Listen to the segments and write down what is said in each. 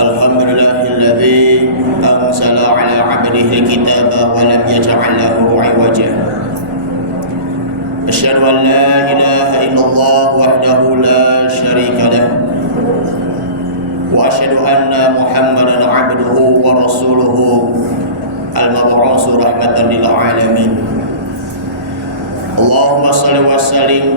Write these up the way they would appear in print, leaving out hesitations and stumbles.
Alhamdulillahilladzi anzala ala 'abdihi al-kitaba wa lam yaj'al lahu 'iwaja. Asyhadu an la ilaha illallah wahdahu la syarika lah wa asyhadu anna Muhammadan 'abduhu wa rasuluhu al-mab'uts rahmatan lil 'alamin. Allahumma shalli wa sallim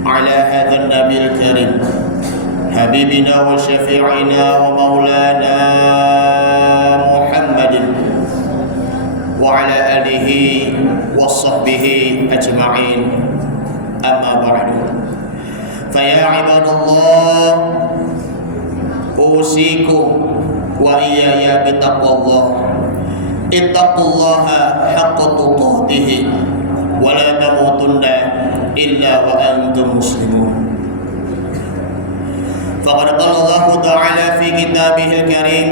ala hadzal nabiyil karim habibina wa syafi'ina wa maulana Muhammadin wa ala alihi wa sahbihi ajma'in, amma ba'du. Fa ya ibadallah, usikum wa iyaya bitaqwallah. Ittaqullaha haqqa tuqatih wa la tamutunna illa wa antum muslimun. Faqad qala Allah Ta'ala fi kitabihil karim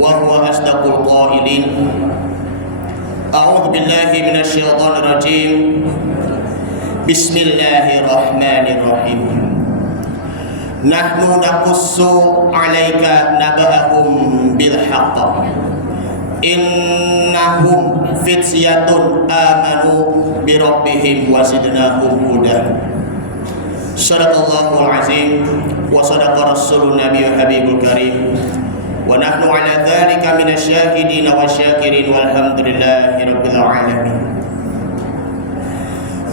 wa huwa asdaqul qailin. A'udzu billahi minasy syaithanir rajim. Bismillahirrahmanirrahim. Nahnu naqussu 'alaika naba'ahum bil haqq. Innahum fityatun amanu bi rabbihim wa zidnahum huda. Sadaqallahul azim wa sadaqa rasulun nabiyyul habibul karim wa nahnu ala dzalika minasyahidin wa syakirin walhamdulillahi rabbil alamin.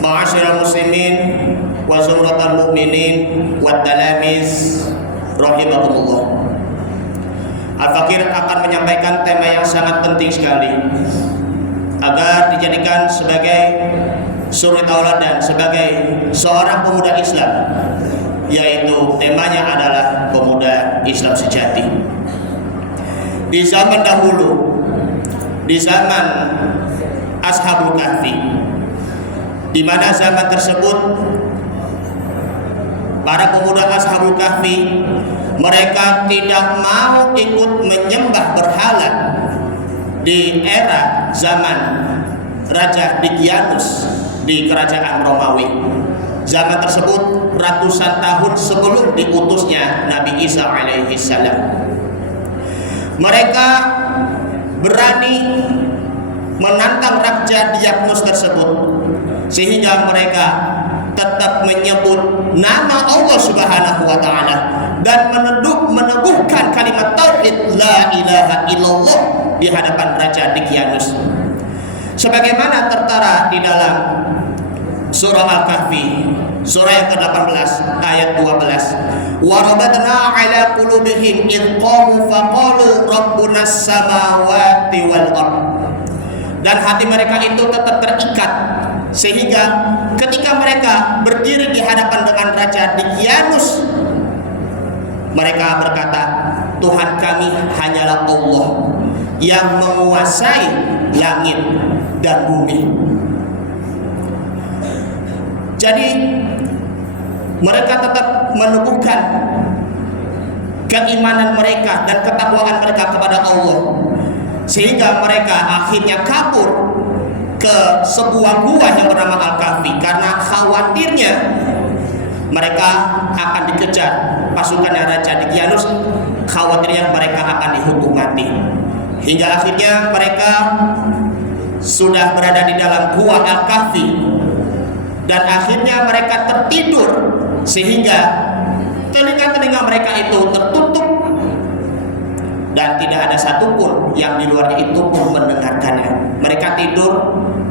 Ma'asyiral muslimin wa zumratal mu'minin wa talamiz rahimakumullah. Al-Fakir akan menyampaikan tema yang sangat penting sekali agar dijadikan sebagai suri tauladan sebagai seorang pemuda Islam, yaitu temanya adalah pemuda Islam sejati. Di zaman dahulu, di zaman Ashabul Kahfi, di mana zaman tersebut para pemuda Ashabul Kahfi mereka tidak mau ikut menyembah berhala di era zaman Raja Dikianus di kerajaan Romawi. Zaman tersebut ratusan tahun sebelum diutusnya Nabi Isa alaihi salam. Mereka berani menantang Raja Dikianus tersebut sehingga mereka tetap menyebut nama Allah Subhanahu wa taala dan meneguhkan kalimat tauhid la ilaha illallah di hadapan Raja Dikianus. Sebagaimana tertera di dalam surah Al-Kahfi, surah yang ke-18 ayat 12. Wa rabatna ala qulubihim id qamu faqalu rabbunas samawati wal ard. Dan hati mereka itu tetap terikat sehingga ketika mereka berdiri di hadapan dengan Raja Dikianus, mereka berkata, Tuhan kami hanyalah Allah yang menguasai langit dan bumi. Jadi mereka tetap meneguhkan keimanan mereka dan ketakwaan mereka kepada Allah, sehingga mereka akhirnya kabur ke sebuah gua yang bernama Al-Kahfi karena khawatirnya mereka akan dikejar pasukan Raja Dikianus, khawatirnya mereka akan dihukum mati. Hingga akhirnya mereka sudah berada di dalam gua Al-Kahfi dan akhirnya mereka tertidur sehingga telinga-telinga mereka itu tertutup dan tidak ada satupun yang di luar itu pun mendengarkannya. Mereka tidur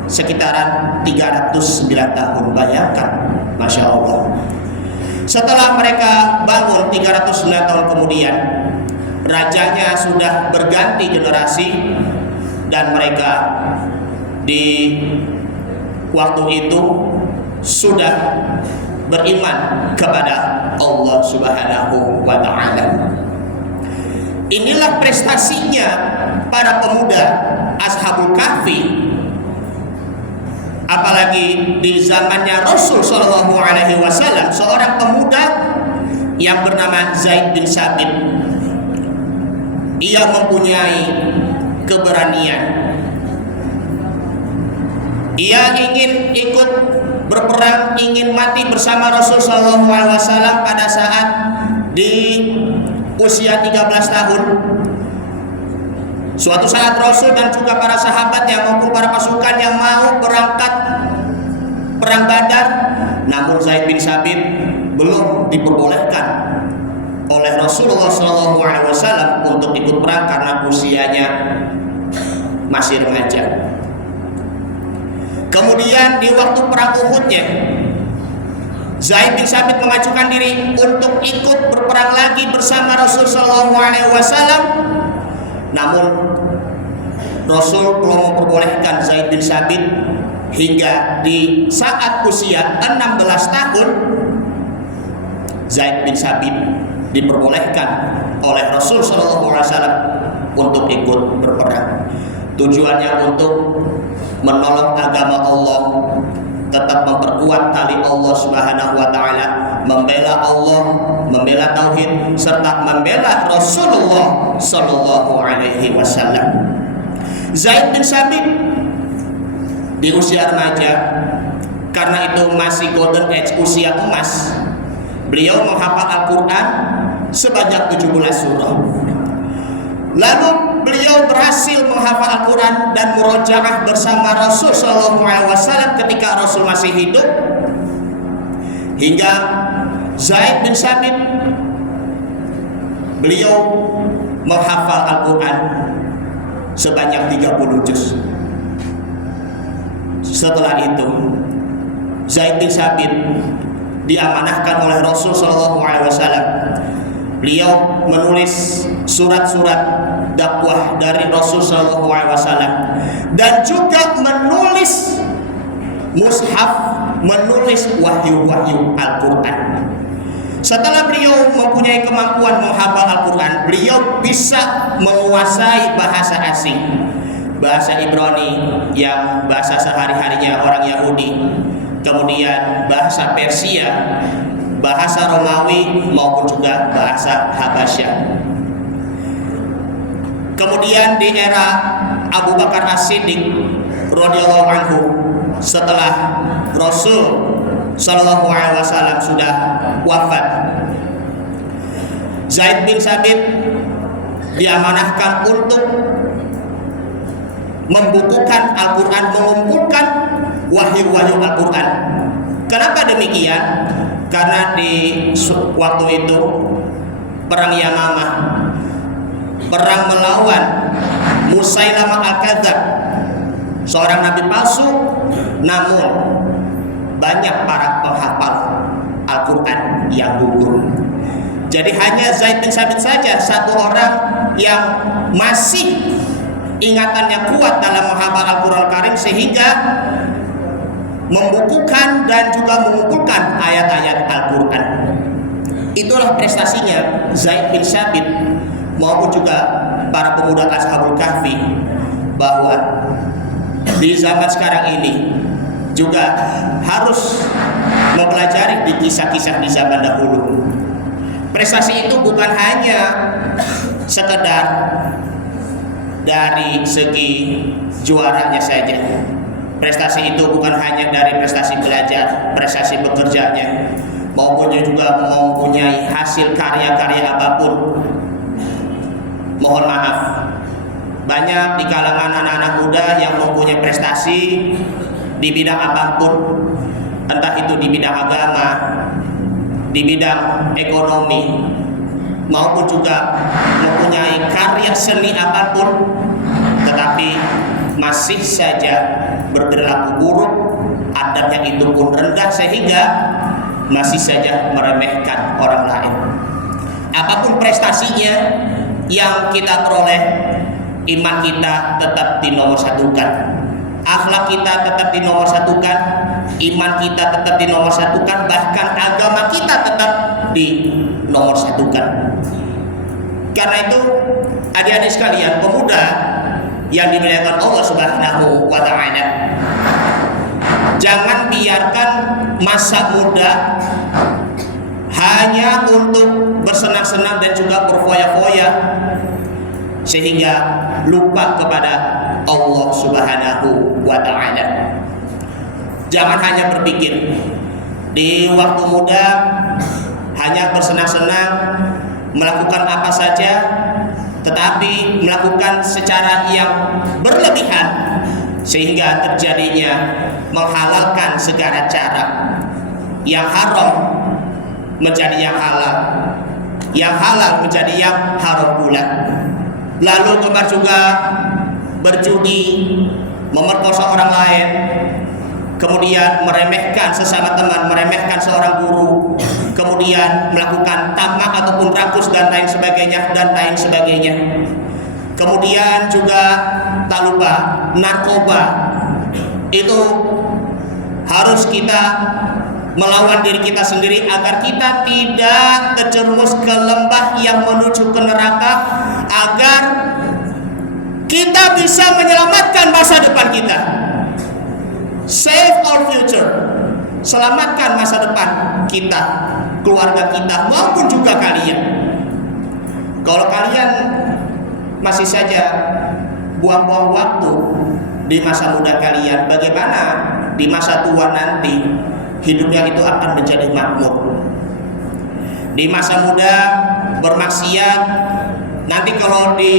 sekitaran 309 tahun, bayangkan, Masya Allah. Setelah mereka bangun 309 tahun kemudian, rajanya sudah berganti generasi dan mereka di waktu itu sudah beriman kepada Allah Subhanahu wa taala. Inilah prestasinya para pemuda Ashabul Kahfi, apalagi di zamannya Rasul Shallallahu Alaihi Wasallam, seorang pemuda yang bernama Zaid bin Sabit. Ia mempunyai keberanian. Ia ingin ikut berperang, ingin mati bersama Rasul Shallallahu Alaihi Wasallam pada saat di usia 13 tahun. Suatu saat Rasul dan juga para sahabatnya maupun para pasukan yang mau berangkat perang Badar, namun Zaid bin Sabit belum diperbolehkan oleh Rasulullah SAW untuk ikut perang karena usianya masih remaja. Kemudian di waktu perang Uhudnya, Zaid bin Sabit mengajukan diri untuk ikut berperang lagi bersama Rasul SAW. Namun Rasul belum memperbolehkan Zaid bin Sabit hingga di saat usia 16 tahun Zaid bin Sabit diperbolehkan oleh Rasul SAW untuk ikut berperang. Tujuannya untuk menolong agama Allah, tetap memperkuat tali Allah Subhanahu wa taala, membela Allah, membela tauhid serta membela Rasulullah sallallahu alaihi wasallam. Zaid bin Sabit di usia remaja, karena itu masih golden age, usia emas, beliau menghafal Al-Qur'an sebanyak 17 surah. Lalu beliau berhasil menghafal Al-Quran dan murojaah bersama Rasul SAW ketika Rasul masih hidup, hingga Zaid bin Sabit beliau menghafal Al-Quran sebanyak 30 juz. Setelah itu Zaid bin Sabit diamanahkan oleh Rasul SAW. Beliau menulis surat-surat dakwah dari Rasul SAW dan juga menulis mushaf, menulis wahyu-wahyu Al-Quran. Setelah beliau mempunyai kemampuan menghafal Al-Quran, beliau bisa menguasai bahasa asing, bahasa Ibrani yang bahasa sehari-harinya orang Yahudi, kemudian bahasa Persia, bahasa Romawi maupun juga bahasa Habasyah. Kemudian di era Abu Bakar As-Siddiq radhiyallahu anhu, setelah Rasul sallallahu alaihi wasallam sudah wafat, Zaid bin Sabit diamanahkan untuk membukukan Al-Quran, mengumpulkan wahyu-wahyu Al-Quran. Kenapa demikian? Karena di waktu itu perang Yamamah, perang melawan Musailamah Al-Kadzab, seorang nabi palsu, namun banyak para penghafal Al-Quran yang gugur. Jadi hanya Zaid bin Sabit saja satu orang yang masih ingatannya kuat dalam menghafal Al-Quran Karim sehingga membukukan dan juga mengumpulkan ayat-ayat Al-Quran. Itulah prestasinya Zaid bin Sabit maupun juga para pemuda Ashabul Kahfi, bahwa di zaman sekarang ini juga harus mempelajari di kisah-kisah di zaman dahulu. Prestasi itu bukan hanya sekedar dari segi juaranya saja. Prestasi itu bukan hanya dari prestasi belajar, prestasi bekerjanya, maupun juga mempunyai hasil karya-karya apapun. Mohon maaf, banyak di kalangan anak-anak muda yang mempunyai prestasi di bidang apapun, entah itu di bidang agama, di bidang ekonomi, maupun juga mempunyai karya seni apapun, tetapi masih saja berperilaku buruk, adabnya itu pun rendah sehingga masih saja meremehkan orang lain. Apapun prestasinya yang kita peroleh, iman kita tetap dinomorsatukan, akhlak kita tetap dinomorsatukan, iman kita tetap dinomorsatukan, bahkan agama kita tetap dinomorsatukan. Karena itu adik-adik sekalian, pemuda yang dimuliakan Allah Subhanahu wa taala, jangan biarkan masa muda hanya untuk bersenang-senang dan juga berfoya-foya sehingga lupa kepada Allah Subhanahu wa taala. Jangan hanya berpikir di waktu muda hanya bersenang-senang, melakukan apa saja, tetapi melakukan secara yang berlebihan sehingga terjadinya menghalalkan segala cara. Yang haram menjadi yang halal, yang halal menjadi yang haram pula. Lalu kemar juga berjudi, memerkosa orang lain, kemudian meremehkan sesama teman, meremehkan seorang guru, kemudian melakukan tamak ataupun rakus dan lain sebagainya dan lain sebagainya. Kemudian juga tak lupa narkoba. Itu harus kita melawan diri kita sendiri agar kita tidak terjerumus ke lembah yang menuju ke neraka, agar kita bisa menyelamatkan masa depan kita. Save our future. Selamatkan masa depan kita, keluarga kita, maupun juga kalian. Kalau kalian masih saja buang-buang waktu di masa muda kalian, bagaimana di masa tua nanti hidupnya itu akan menjadi makmur? Di masa muda bermaksiat, nanti kalau di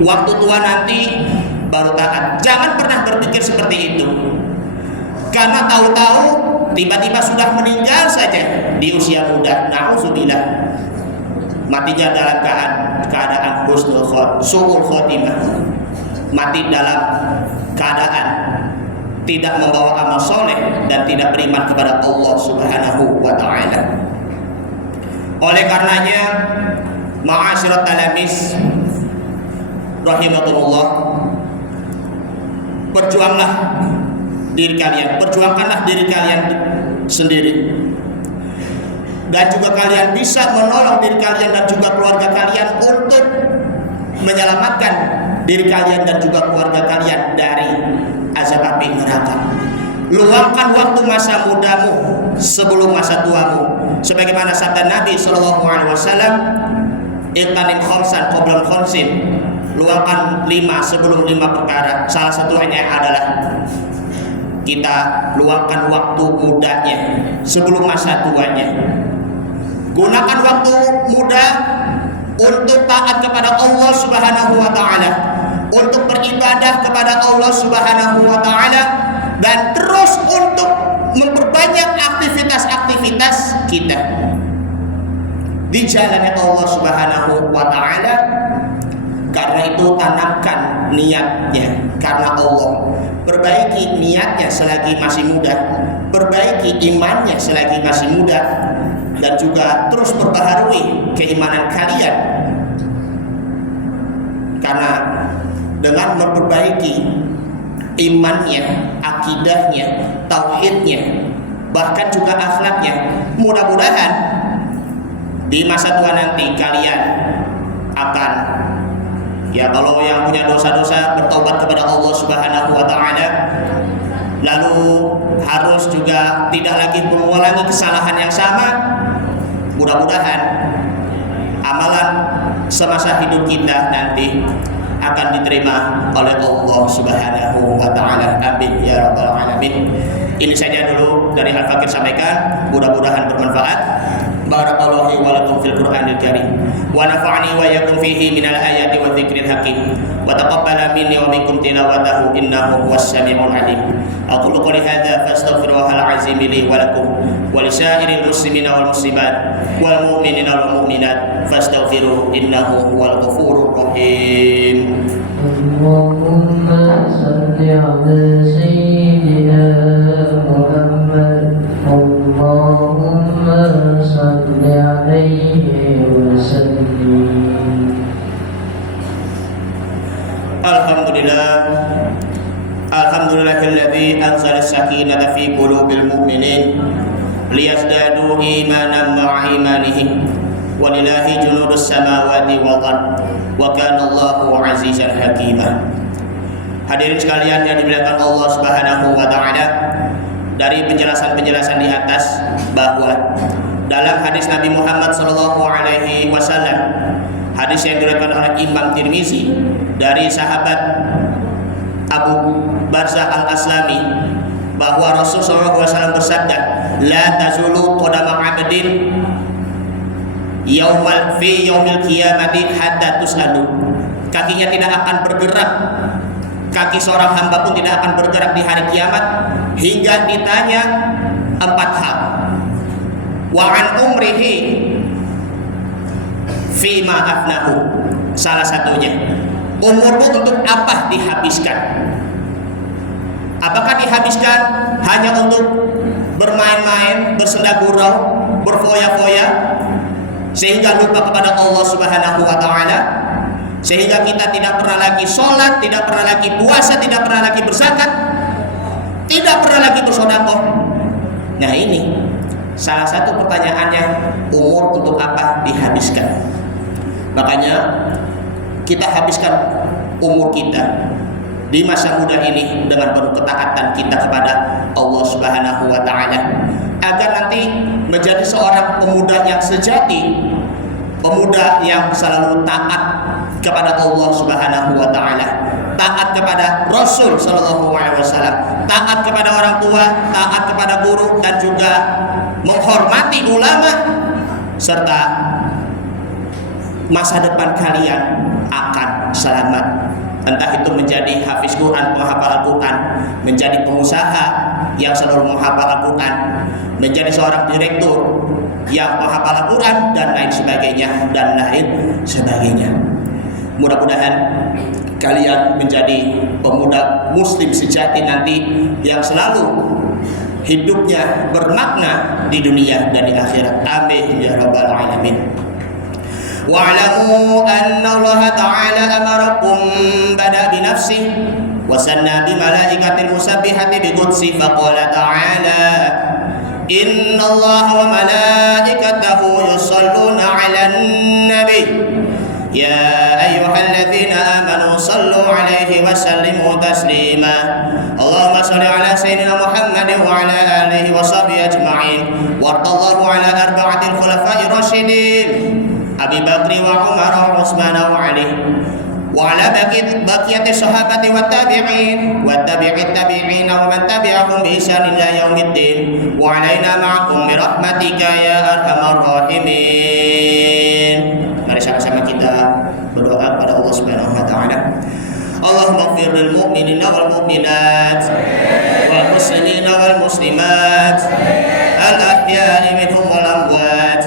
waktu tua nanti baru taat. Jangan pernah berpikir seperti itu, karena tahu-tahu tiba-tiba sudah meninggal saja di usia muda. Na'udzubillah, matinya dalam keadaan su'ul khotimah, mati dalam keadaan tidak membawa amal soleh dan tidak beriman kepada Allah Subhanahu wa ta'ala. Oleh karenanya, ma'asyirat talamis rahimakumullah, berjuanglah diri kalian, perjuangkanlah diri kalian sendiri, dan juga kalian bisa menolong diri kalian dan juga keluarga kalian untuk menyelamatkan diri kalian dan juga keluarga kalian dari azab api neraka. Luangkan waktu masa mudamu sebelum masa tuamu, sebagaimana sabda Nabi SAW, "Iqtanim khamsan qabla khamsin." Luangkan 5 sebelum 5 perkara. Salah satunya adalah kita luangkan waktu mudanya sebelum masa tuanya. Gunakan waktu muda untuk taat kepada Allah Subhanahu wa ta'ala, untuk beribadah kepada Allah Subhanahu wa ta'ala, dan terus untuk memperbanyak aktivitas-aktivitas kita di jalan Allah Subhanahu wa ta'ala. Karena itu tanamkan niatnya karena Allah. Perbaiki niatnya selagi masih muda, perbaiki imannya selagi masih muda, dan juga terus perbaharui keimanan kalian. Karena dengan memperbaiki imannya, akidahnya, tauhidnya, bahkan juga akhlaknya, mudah-mudahan di masa tua nanti kalian akan, ya kalau yang punya dosa-dosa, bertobat kepada Allah Subhanahu wa ta'ala, lalu harus juga tidak lagi mengulangi kesalahan yang sama. Mudah-mudahan amalan semasa hidup kita nanti akan diterima oleh Allah Subhanahu wa ta'ala. Amin ya rabbal alamin. Ini saja dulu dari Al-Fakir sampaikan, mudah-mudahan bermanfaat. Barakallahu wa lakum fil Qur'anil Karim wa nafa'ani wa yakum fihi minal ayati wa dzikril hakim wa taqabbala minni wa minkum tilawatahu innahu huwas samiul alim. Aqulu qouli hadza fastaghfirullahal azim li wa lakum wa lisairil muslimina wal muslimat wal mu'minina wal mu'minat fastaghfiruhu innahu huwal ghafurur rahim. Allahumma salli ala sayyidina Muhammad. Allahumma salli alaihi wa sallim. Alhamdulillah, alhamdulillahilladzi anzala as-sakinata fi qulubil mu'minin liyazdadu imanan ma'a imanihim walillahi junudus samawati wal ard wa kana Allahu azizan hakima. Hadirin sekalian yang dimuliakan Allah Subhanahu wa ta'ala, dari penjelasan-penjelasan di atas bahwa dalam hadis Nabi Muhammad SAW, hadis yang diriwayatkan oleh Imam Tirmizi dari sahabat Abu Barzah Al-Aslami, bahwa Rasulullah SAW bersabda, "La tazulu qadama 'abdin fi yaumil qiyamati hatta tus'alu. Kakinya tidak akan bergerak. Kaki seorang hamba pun tidak akan bergerak di hari kiamat hingga ditanya 4 hal. Wa an umrihi fi ma afnahu. Salah satunya, umurmu untuk apa dihabiskan? Apakah dihabiskan hanya untuk bermain-main, bersenda gurau, berfoya-foya sehingga lupa kepada Allah Subhanahu wa taala? Sehingga kita tidak pernah lagi sholat, tidak pernah lagi puasa, tidak pernah lagi berzakat, tidak pernah lagi bersedekah. Nah, ini salah satu pertanyaannya, umur untuk apa dihabiskan. Makanya kita habiskan umur kita di masa muda ini dengan penuh ketaatan kita kepada Allah Subhanahu wa taala, agar nanti menjadi seorang pemuda yang sejati, pemuda yang selalu taat kepada Allah Subhanahu wa taala, taat kepada Rasul sallallahu alaihi wasallam, taat kepada orang tua, taat kepada guru, dan juga menghormati ulama, serta masa depan kalian akan selamat. Entah itu menjadi hafiz Quran, penghafal Al-Quran, menjadi pengusaha yang selalu menghafal Al-Quran, menjadi seorang direktur yang menghafal Al-Quran, dan lain sebagainya, dan lain sebagainya. Mudah-mudahan kalian menjadi pemuda muslim sejati nanti yang selalu hidupnya bermakna di dunia dan di akhirat. Amin ya rabbal alamin. Wa'lamu anna Allah ta'ala amarakum bada binafsih wa sanna bimalaikatil musabbihati biqudsi faqala ta'ala inna Allah wa malaikatahu yusalluna 'alan nabi ya ayyuhalladzina amanu sallu 'alaihi wa sallimu taslima. Allahumma shalli 'ala sayyidina Muhammadin wa 'ala alihi wa sahbihi ajma'in warḍallahu 'ala arba'atil khulafa'ir rasyidin Abi Bakri wa Umar wa Utsman wa Ali wa ala baqiyati sahabati wa tabi'in wa tabi'it tabi'in wa man tabi'ahum bi ihsan ila yaumiddin wa alaina ma'akum bi rahmatika ya arhamar rahimin. Mari sama-sama kita berdoa kepada Allah Subhanahu wa taala. Allahumma ighfir lil mu'minina wal mu'minat wal muslimina wal muslimat al ahya'i minhum wal amwat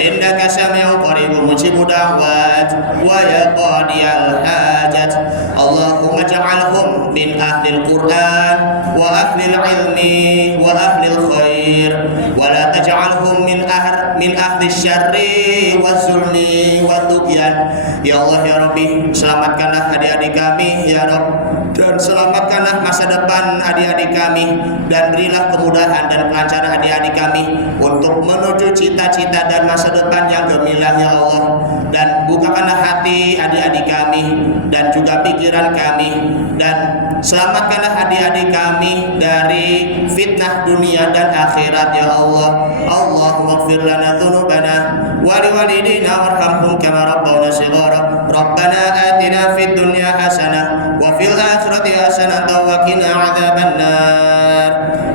innaka sami'un qaribun mujibud da'wat wa ya qadiyal hajat. Allahumma ij'alhum min ahlil Qur'an wa ahlil ilmi wa ahlil khair wa la taj'alhum min ahli syarri wa zulmi wa tughyan. Ya Allah ya Rabbi, selamatkanlah adik-adik kami ya Rabb, dan selamatkanlah masa depan adik-adik kami, dan berilah kemudahan dan kelancaran adik-adik kami untuk menuju cita-cita dan masa depan yang gemilang ya Allah. Dan bukakanlah hati adik-adik kami dan juga pikiran kami, dan selamatkanlah adik-adik kami dari fitnah dunia dan akhirat ya Allah. Allahumma ighfir lana dzunubana wa liwalidina warhamhum kama rabbawna shighara. Rabbana atina fid dunya hasanah wa fil akhirati hasanah wa qina adzabannar.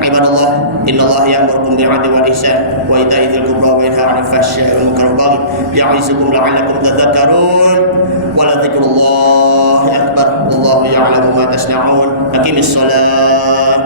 Ibadallah, innallaha ya'murukum bil 'adli wal ihsan wa ita'i dzil qurba wa yanha 'anil fahsya'i wal munkari wal baghi ya'izukum la'allakum tadhakkarun. Wa la dzikrullahi akbar wallahu ya'lamu ma tasna'un. Aqimis shalah.